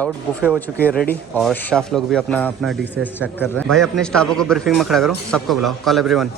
Out buffet हो चुकी है रेडी और स्टाफ लोग भी अपना अपना डिशेस चेक कर रहे हैं। भाई अपने स्टाफों को ब्रीफिंग में खड़ा करो, सबको बुलाओ, call everyone.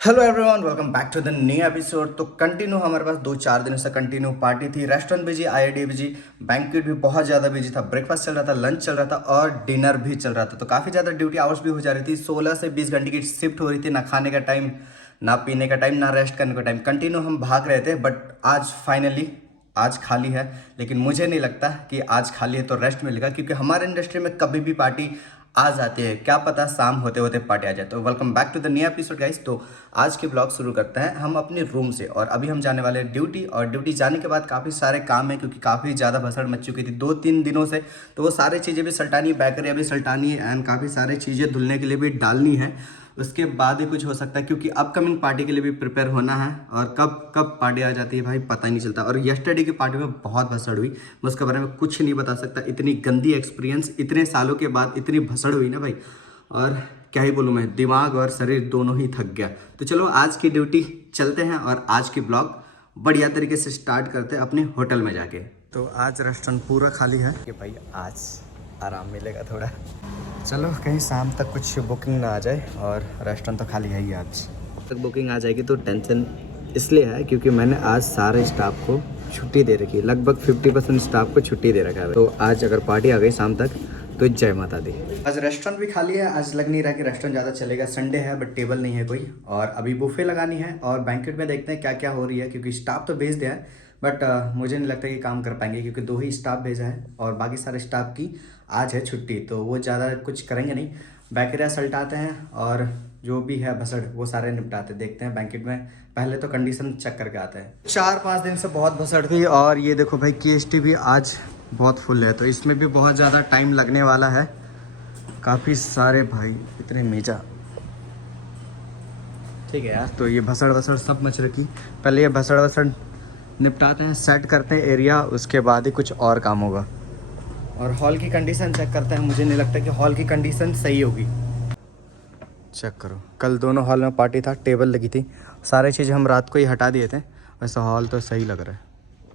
Hello everyone, welcome back to the new episode. तो कंटिन्यू हमारे पास 2-4 दिनों से कंटिन्यू पार्टी थी। Restaurant busy, IID busy, banquet भी बहुत ज़्यादा बिजी था। ब्रेकफास्ट चल रहा था, लंच चल रहा था और डिनर भी चल रहा था। तो काफ़ी ज़्यादा ड्यूटी आवर्स भी हो जा रही थी। 16 से 20 घंटे की शिफ्ट हो रही थी। ना खाने का टाइम, ना पीने का टाइम, ना रेस्ट करने का टाइम। कंटिन्यू हम भाग रहे थे। बट आज फाइनली आज खाली है। लेकिन मुझे नहीं लगता कि आज खाली है तो रेस्ट मिलेगा, क्योंकि हमारे इंडस्ट्री में कभी भी पार्टी आ जाती है। क्या पता शाम होते होते पार्टी आ जाए। तो welcome back to the new episode guys. तो आज के ब्लॉग शुरू करते हैं हम अपने रूम से। और अभी हम जाने वाले हैं ड्यूटी। और ड्यूटी जाने के बाद काफ़ी सारे काम है, क्योंकि काफ़ी ज़्यादा भसड़ मच चुकी थी 2-3 दिनों से। तो वो सारी चीज़ें भी सल्टानी, बैकरिया भी सल्टानी है एंड काफ़ी सारी चीज़ें धुलने के लिए भी डालनी है। उसके बाद ही कुछ हो सकता है, क्योंकि अपकमिंग पार्टी के लिए भी प्रिपेयर होना है। और कब कब पार्टी आ जाती है भाई पता ही नहीं चलता। और येस्टरडे की पार्टी में बहुत भसड़ हुई, मैं उसके बारे में कुछ नहीं बता सकता। इतनी गंदी एक्सपीरियंस, इतने सालों के बाद इतनी भसड़ हुई ना भाई। और क्या ही बोलूँ मैं, दिमाग और शरीर दोनों ही थक गया। तो चलो आज की ड्यूटी चलते हैं और आज की ब्लॉग बढ़िया तरीके से स्टार्ट करते हैं अपने होटल में जाके। तो आज रेस्टोरेंट पूरा खाली है कि भाई आज आराम मिलेगा थोड़ा। चलो कहीं शाम तक कुछ बुकिंग ना आ जाए। और रेस्टोरेंट तो खाली है ही। आज तक बुकिंग आ जाएगी तो टेंशन इसलिए है क्योंकि मैंने आज सारे स्टाफ को छुट्टी दे रखी है। लगभग 50% स्टाफ को छुट्टी दे रखा है। तो आज अगर पार्टी आ गई शाम तक तो जय माता दी। आज रेस्टोरेंट भी खाली है। आज लग नहीं रहा कि रेस्टोरेंट ज़्यादा चलेगा। संडे है बट टेबल नहीं है कोई। और अभी बुफे लगानी है और बैंक्वेट में देखते हैं क्या क्या हो रही है, क्योंकि स्टाफ तो भेज दिया है। बट मुझे नहीं लगता कि काम कर पाएंगे, क्योंकि 2 ही स्टाफ भेजा है और बाकी सारे स्टाफ की आज है छुट्टी। तो वो ज़्यादा कुछ करेंगे नहीं। बैकरिया सल्टाते हैं और जो भी है भसड़ वो सारे निपटाते। देखते हैं बैंक्वेट में पहले तो कंडीशन चेक करके आते हैं। 4-5 दिन से बहुत भसड़ थी। और ये देखो भाई केएसटी भी आज बहुत फुल है, तो इसमें भी बहुत ज़्यादा टाइम लगने वाला है। काफ़ी सारे भाई इतने मेजा, ठीक है यार। तो ये भसड़ वसड़ सब मच रखी। पहले ये भसड़ वसड़ निपटाते हैं, सेट करते हैं एरिया, उसके बाद ही कुछ और काम होगा। और हॉल की कंडीशन चेक करते हैं। मुझे नहीं लगता कि हॉल की कंडीशन सही होगी। चेक करो, कल दोनों हॉल में पार्टी था, टेबल लगी थी, सारी चीज़ें हम रात को ही हटा दिए थे। वैसे हॉल तो सही लग रहा है।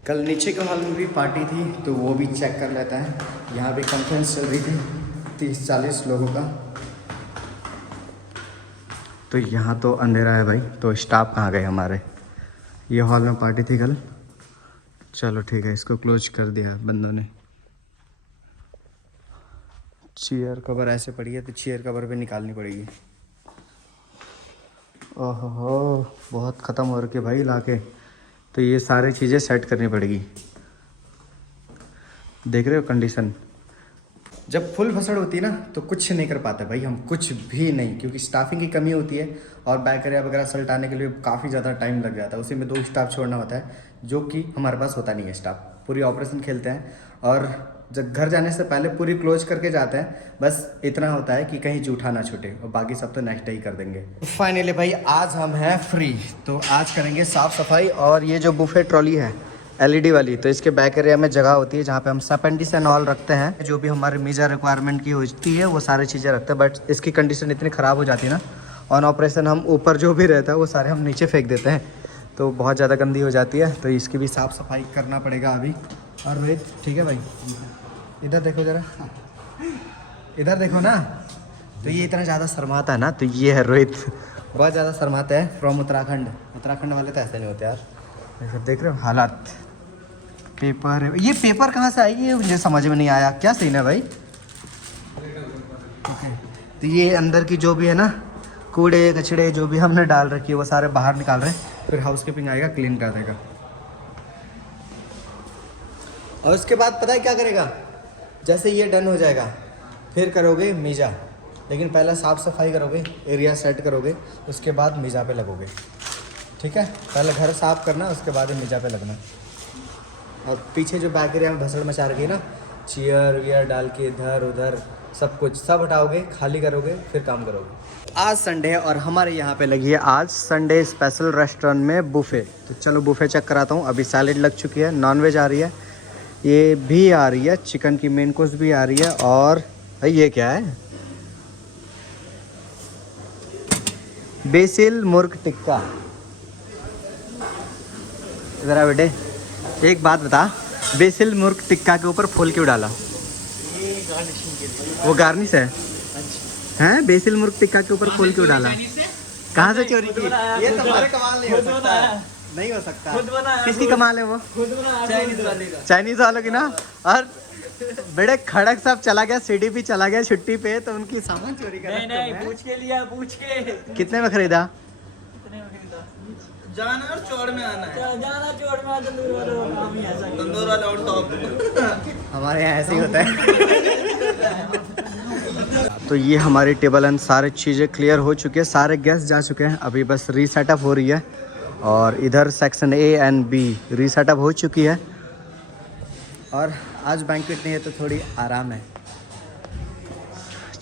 कल नीचे के हॉल में भी पार्टी थी तो वो भी चेक कर लेता है। यहाँ भी कॉन्फ्रेंस चल रही थी 30-40 लोगों का। तो यहाँ तो अंधेरा है भाई। तो स्टाफ कहाँ गए हमारे? ये हॉल में पार्टी थी कल। चलो ठीक है, इसको क्लोज कर दिया बंदों ने। चेयर कवर ऐसे पड़ी है तो चेयर कवर भी निकालनी पड़ेगी। ओहो बहुत ख़त्म हो रखे भाई इलाके। तो ये सारी चीज़ें सेट करनी पड़ेगी। देख रहे हो कंडीशन, जब फुल भसड़ होती है ना तो कुछ नहीं कर पाते भाई हम, कुछ भी नहीं, क्योंकि स्टाफिंग की कमी होती है। और बैकरिया वगैरह सल्टाने के लिए काफ़ी ज़्यादा टाइम लग जाता है। उसी में 2 स्टाफ छोड़ना होता है, जो कि हमारे पास होता नहीं है स्टाफ। पूरी ऑपरेशन खेलते हैं और जब घर जाने से पहले पूरी क्लोज करके जाते हैं। बस इतना होता है कि कहीं जूठा ना छूटे, और बाकी सब तो नेक्स्ट डे ही कर देंगे। फाइनली भाई आज हम हैं फ्री, तो आज करेंगे साफ़ सफाई। और ये जो बुफे ट्रॉली है एलईडी वाली, तो इसके बैक एरिया में जगह होती है जहाँ पे हम सपेंडिस एंड ऑल रखते हैं। जो भी हमारे मेजर रिक्वायरमेंट की होती है वो सारी चीज़ें रखते हैं। बट इसकी कंडीशन इतनी ख़राब हो जाती है ना, ऑन ऑपरेशन हम ऊपर जो भी रहता है वो सारे हम नीचे फेंक देते हैं, तो बहुत ज़्यादा गंदी हो जाती है। तो इसकी भी साफ़ सफाई करना पड़ेगा अभी। और रोहित ठीक है भाई, इधर देखो ज़रा, इधर देखो ना। तो ये इतना ज़्यादा शर्माता है ना, तो ये है रोहित, बहुत ज़्यादा शर्माता है। फ्रॉम उत्तराखंड। उत्तराखंड वाले तो ऐसे नहीं होते यार। ऐसे देख रहे हो हालात। पेपर है, ये पेपर कहाँ से आई है मुझे समझ में नहीं आया। क्या सीन है भाई? ओके, तो ये अंदर की जो भी है ना कूड़े कचड़े जो भी हमने डाल रखी है वो सारे बाहर निकाल रहे हैं। फिर हाउसकीपिंग आएगा, क्लीन कर देगा। और उसके बाद पता है क्या करेगा? जैसे ये डन हो जाएगा फिर करोगे मीजा। लेकिन पहले साफ़ सफाई करोगे, एरिया सेट करोगे, उसके बाद मीजा पे लगोगे। ठीक है, पहले घर साफ़ करना, उसके बाद ही मीजा पे लगना। और पीछे जो बैक एरिया में भसड़ मचा रखी है ना, चेयर वेयर डाल के इधर उधर सब कुछ सब हटाओगे, खाली करोगे, फिर काम करोगे। आज संडे है और हमारे यहाँ पे लगी है आज संडे स्पेशल रेस्टोरेंट में बुफ़े। तो चलो बुफ़े चेक कराता हूँ। अभी सैलेड लग चुकी है, नॉनवेज आ रही है, ये भी आ रही है, चिकन की मेन कोर्स भी आ रही है। और भाई ये क्या है? बेसिल मुर्ग टिक्का। इधर आ बेटे, एक बात बता, बेसिल मुर्ग टिक्का के ऊपर फूल क्यों डाला? गार्निशिंग के लिए। वो गार्निश है हैं? बेसिल मुर्ग टिक्का के ऊपर खोल क्यों डाला? कहाँ से चोरी की? ये तुम्हारे कमाल नहीं हो सकता, नहीं हो सकता। किसकी कमाल है वो? चाइनीज वाले का। चाइनीज वालों की ना। और बड़े खड़क साहब चला गया, सीडी भी चला गया छुट्टी पे, तो उनकी सामान चोरी कर नहीं नहीं, पूछ के लिया, पूछ के। कितने में खरीदा? कितने में खरीदा? जाना और चौड़ में आना है। जाना चोड़ में, तंदूर वाले का काम ही ऐसा है। तंदूर वाला ऑन टॉप। हमारे यहाँ ऐसे ही होता है। तो ये हमारी टेबल एंड सारी चीज़ें क्लियर हो चुकी है, सारे गेस्ट जा चुके हैं, अभी बस रीसेटअप हो रही है। और इधर सेक्शन ए एंड बी रीसेटअप हो चुकी है। और आज बैंक्वेट नहीं है तो थोड़ी आराम है।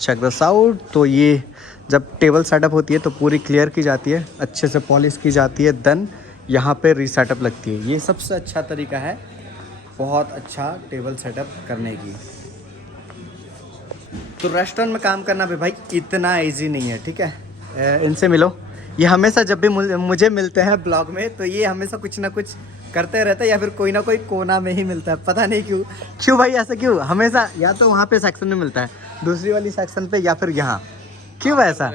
Check this out. तो ये जब टेबल सेटअप होती है तो पूरी क्लियर की जाती है, अच्छे से पॉलिश की जाती है, देन यहाँ पे रीसेटअप लगती है। ये सबसे अच्छा तरीका है बहुत अच्छा टेबल सेटअप करने की। तो रेस्टोरेंट में काम करना भी भाई इतना इजी नहीं है, ठीक है। इनसे मिलो, ये हमेशा जब भी मुझे मिलते हैं ब्लॉग में तो ये हमेशा कुछ ना कुछ करते रहते हैं, या फिर कोई ना कोई कोना में ही मिलता है, पता नहीं क्यों भाई ऐसा क्यों? हमेशा या तो वहाँ पे सेक्शन में मिलता है, दूसरी वाली सेक्शन पे, या फिर यहाँ, क्यों ऐसा?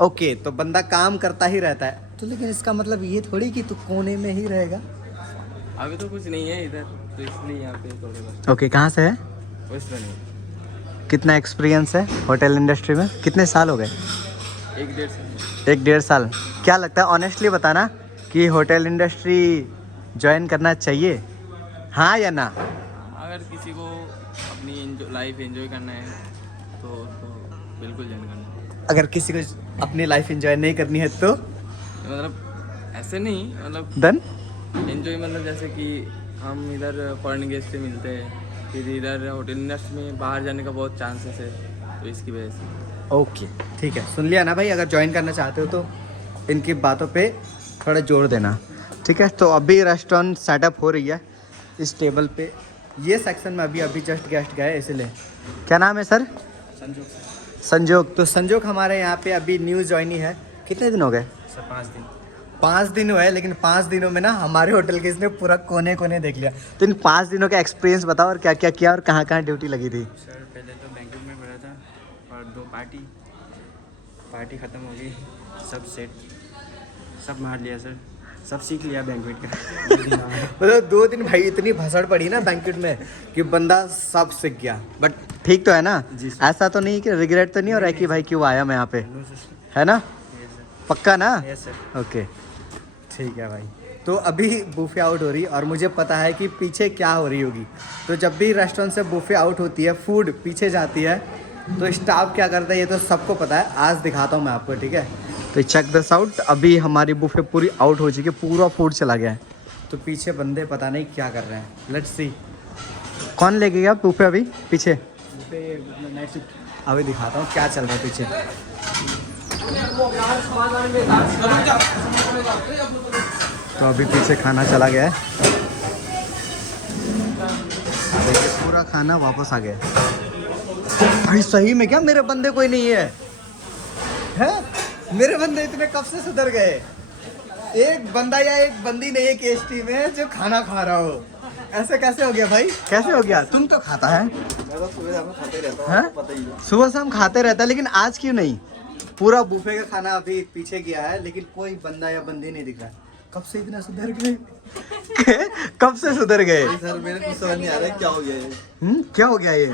ओके, तो बंदा काम करता ही रहता है तो, लेकिन इसका मतलब ये थोड़ी कि तू कोने में ही रहेगा। अभी तो कुछ नहीं है इधर, तो इसलिए यहाँ पे थोड़े। ओके, कहाँ से है? वेस्ट नहीं। कितना एक्सपीरियंस है होटल इंडस्ट्री में? कितने साल हो गए? 1-1.5 साल। 1-1.5 साल। क्या लगता है, ऑनेस्टली बताना कि होटल इंडस्ट्री ज्वाइन करना चाहिए, हाँ या ना? अगर किसी को अपनी लाइफ एंजॉय करना है तो बिल्कुल ज्वाइन करना है। अगर किसी को अपनी लाइफ एंजॉय नहीं करनी है तो मतलब ऐसे नहीं, मतलब देन एंजॉय मतलब जैसे कि हम इधर फॉरेन गेस्ट से मिलते हैं, फिर इधर होटल इंडस्ट्री में बाहर जाने का बहुत चांसेस है, तो इसकी वजह से। ओके, ठीक है, सुन लिया ना भाई। अगर ज्वाइन करना चाहते हो तो इनकी बातों पे थोड़ा जोर देना, ठीक है। तो अभी रेस्टोरेंट सेटअप हो रही है इस टेबल पे, ये सेक्शन में अभी जस्ट गेस्ट गए, इसलिए। क्या नाम है सर? संजोग। तो संजोग हमारे यहाँ पे अभी न्यू ज्वाइनी है। कितने दिन हो गए? सर 5 दिन। 5 दिन हुए, लेकिन 5 दिनों में ना हमारे होटल के इसने पूरा कोने कोने देख लिया। तो इन 5 दिनों का एक्सपीरियंस बताओ, और क्या क्या किया और कहाँ कहाँ ड्यूटी लगी थी? सर पहले तो बैंकवेट में पड़ा था, और 2 पार्टी ख़त्म हो गई, सब सेट, सब मार लिया सर, सब सीख लिया बैंकवेट का। मतलब 2 दिन भाई इतनी भसड़ पड़ी ना बैंक्वेट में कि बंदा सब सीख गया। बट ठीक तो है ना? ऐसा तो नहीं कि रिग्रेट तो नहीं हो रहा है कि भाई क्यों आया मैं यहाँ पे, है ना? पक्का ना? Yes sir. ओके, ठीक है भाई। तो अभी बुफे आउट हो रही, और मुझे पता है कि पीछे क्या हो रही होगी। तो जब भी रेस्टोरेंट से बुफे आउट होती है, फूड पीछे जाती है, तो स्टाफ क्या करता है ये तो सबको पता है। आज दिखाता हूँ मैं आपको, ठीक है। तो चेक दिस आउट। अभी हमारी बुफे पूरी आउट हो चुकी है, पूरा फूड चला गया है, तो पीछे बंदे पता नहीं क्या कर रहे हैं। लेट्स सी कौन ले गया बुफे अभी पीछे। Night shift. अभी दिखाता हूँ क्या चल रहा है पीछे। तो अभी पीछे खाना चला गया है, देखिए पूरा खाना वापस आ गया। भाई सही में क्या मेरे बंदे कोई नहीं है? हैं? मेरे बंदे इतने कब से सुधर गए? एक बंदा या एक बंदी नहीं है केस टीम में जो खाना खा रहा हो। ऐसे कैसे हो गया भाई? कैसे हो गया? तुम तो खाता है, सुबह से हम खाते रहता है, लेकिन आज क्यों नहीं? पूरा बुफे का खाना अभी पीछे गया है, लेकिन कोई बंदा या बंदी नहीं दिख रहा। कब से इतना सुधर गए? कब से सुधर गए? सर मेरे को समझ नहीं आ रहा है क्या हो गया ये। क्या हो गया ये? कल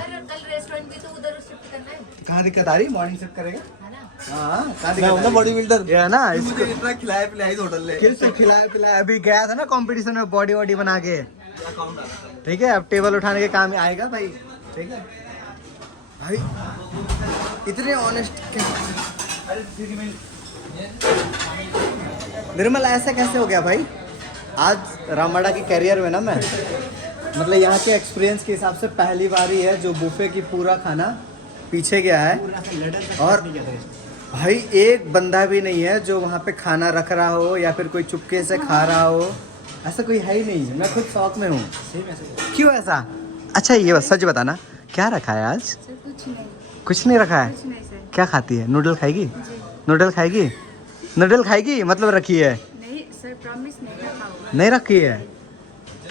रेस्टोरेंट भी तो उधर शिफ्ट करना है, कहाँ दिक्कत आ रही? मॉर्निंग शिफ्ट करेगा? है ना? हाँ, कहाँ दिक्कत आ रही? बॉडी बिल्डर ये है ना, इसको इतना खिलाया पिलाया इस होटल ने। किससे खिलाया पिलाया? अभी गया था ना कंपटीशन में बॉडी वॉडी बना के, ठीक है। अब टेबल उठाने के काम आएगा भाई, ठीक है भाई। इतने ऑनेस्ट निर्मल, ऐसा कैसे हो गया भाई? आज रामबाड़ा की कैरियर में ना मैं, मतलब यहाँ के एक्सपीरियंस के हिसाब से पहली बार ही है जो बुफे की पूरा खाना पीछे गया है, और भाई एक बंदा भी नहीं है जो वहाँ पे खाना रख रहा हो या फिर कोई चुपके से खा रहा हो। ऐसा कोई है ही नहीं। मैं खुद शौक में हूँ। क्यों ऐसा? अच्छा ये बस सच बताना, क्या रखा है आज? सर कुछ नहीं, कुछ नहीं रखा है। कुछ नहीं सर। क्या खाती है? नूडल खाएगी? जी नूडल खाएगी? नूडल खाएगी मतलब रखी है? नहीं सर, प्रॉमिस नहीं रखा होगा। नहीं रखी है।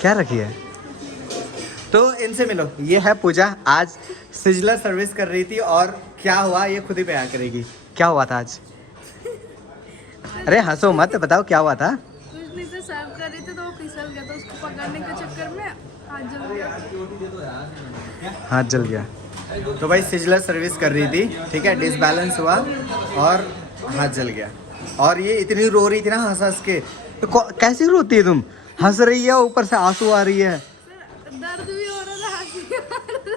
क्या रखी है? तो इनसे मिलो, ये है पूजा, आज सिजलर सर्विस कर रही थी और क्या हुआ ये खुद ही बयां करेगी। क्या हुआ था आज? अरे हंसो मत, बताओ क्या हुआ था। कुछ नहीं तो सर्व कर रही थी तो वो फिसल गया, तो उसको पकड़ने के चक्कर में हाथ जल गया। हाथ जल गया। तो भाई सिजलर सर्विस कर रही थी, ठीक है, डिसबैलेंस हुआ और हाथ जल गया। और ये इतनी रो रही थी ना हंस हंस के। तो कैसी रोती है तुम? हंस रही है, ऊपर से आंसू आ रही है। दर्द भी हो रहा था, हंसी भी आ रहा था।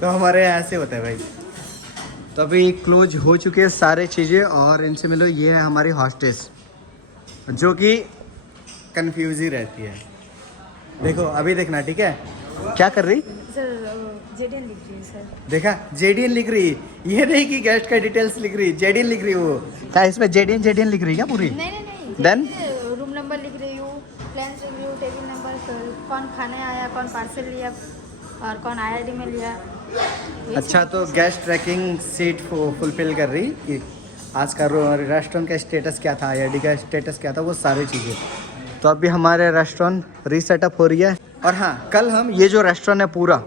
तो हमारे यहाँ ऐसे होता है भाई। तो अभी क्लोज हो चुके हैं सारे चीज़ें और इनसे मिलो, ये है हमारी हॉस्टेस जो कि कंफ्यूज ही रहती है। देखो अभी देखना, ठीक है, क्या कर रही? सर जेडीएन लिख रही है सर। देखा, जेडीएन लिख रही, ये नहीं कि गेस्ट का डिटेल्स लिख रही, जेडीएन लिख रही वो। क्या इसमें जेडीएन लिख रही क्या पूरी? नहीं Then? रूम नंबर लिख रही हूँ, प्लान्स लिख रही हूँ, टेबल नंबर, कौन खाने आया, कौन पार्सल लिया और कौन आईआईडी में लिया। अच्छा, तो गेस्ट ट्रैकिंग सीट फुलफिल कर रही कि आज का रेस्टोरेंट का स्टेटस क्या था, आईआईडी का स्टेटस क्या था, वो सारी चीज़ें। तो अभी हमारे रेस्टोरेंट रीसेटअप हो रही है। और हाँ, कल हम ये जो रेस्टोरेंट है पूरा,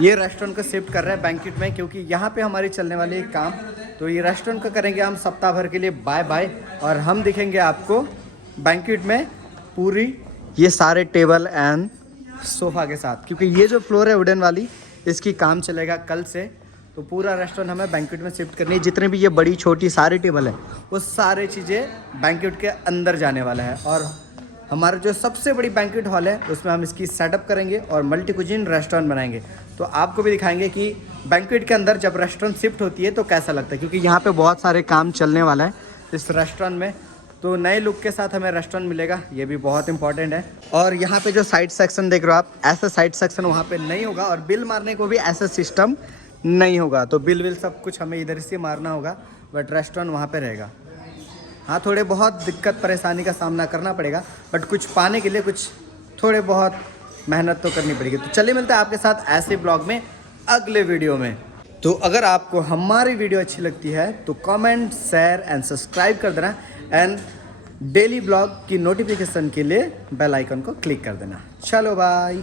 ये रेस्टोरेंट को शिफ्ट कर रहे हैं बैंक्वेट में, क्योंकि यहाँ पे हमारी चलने वाली एक काम, तो ये रेस्टोरेंट को करेंगे हम सप्ताह भर के लिए बाय बाय। और हम दिखेंगे आपको बैंक्वेट में पूरी ये सारे टेबल एंड सोफ़ा के साथ, क्योंकि ये जो फ्लोर है वुडन वाली, इसकी काम चलेगा कल से। तो पूरा रेस्टोरेंट हमें बैंक्वेट में शिफ्ट करनी है। जितने भी ये बड़ी छोटी सारी टेबल है, वो सारे चीज़ें बैंक्वेट के अंदर जाने वाला है। और हमारा जो सबसे बड़ी बैंक्वेट हॉल है, उसमें हम इसकी सेटअप करेंगे और मल्टी कुजिन रेस्टोरेंट बनाएंगे। तो आपको भी दिखाएंगे कि बैंक्वेट के अंदर जब रेस्टोरेंट शिफ्ट होती है तो कैसा लगता है, क्योंकि यहाँ पे बहुत सारे काम चलने वाला है इस रेस्टोरेंट में। तो नए लुक के साथ हमें रेस्टोरेंट मिलेगा, ये भी बहुत इंपॉर्टेंट है। और यहाँ पे जो साइड सेक्शन देख रहे हो आप, ऐसा साइड सेक्शन वहाँ पे नहीं होगा और बिल मारने को भी ऐसा सिस्टम नहीं होगा। तो बिल सब कुछ हमें इधर से मारना होगा, बट रेस्टोरेंट वहाँ पे रहेगा। हाँ, थोड़े बहुत दिक्कत परेशानी का सामना करना पड़ेगा, बट कुछ पाने के लिए कुछ थोड़े बहुत मेहनत तो करनी पड़ेगी। तो चलिए मिलते हैं आपके साथ ऐसे ब्लॉग में अगले वीडियो में। तो अगर आपको हमारी वीडियो अच्छी लगती है तो कमेंट, शेयर एंड सब्सक्राइब कर देना एंड डेली ब्लॉग की नोटिफिकेशन के लिए बेल आइकन को क्लिक कर देना। चलो बाय।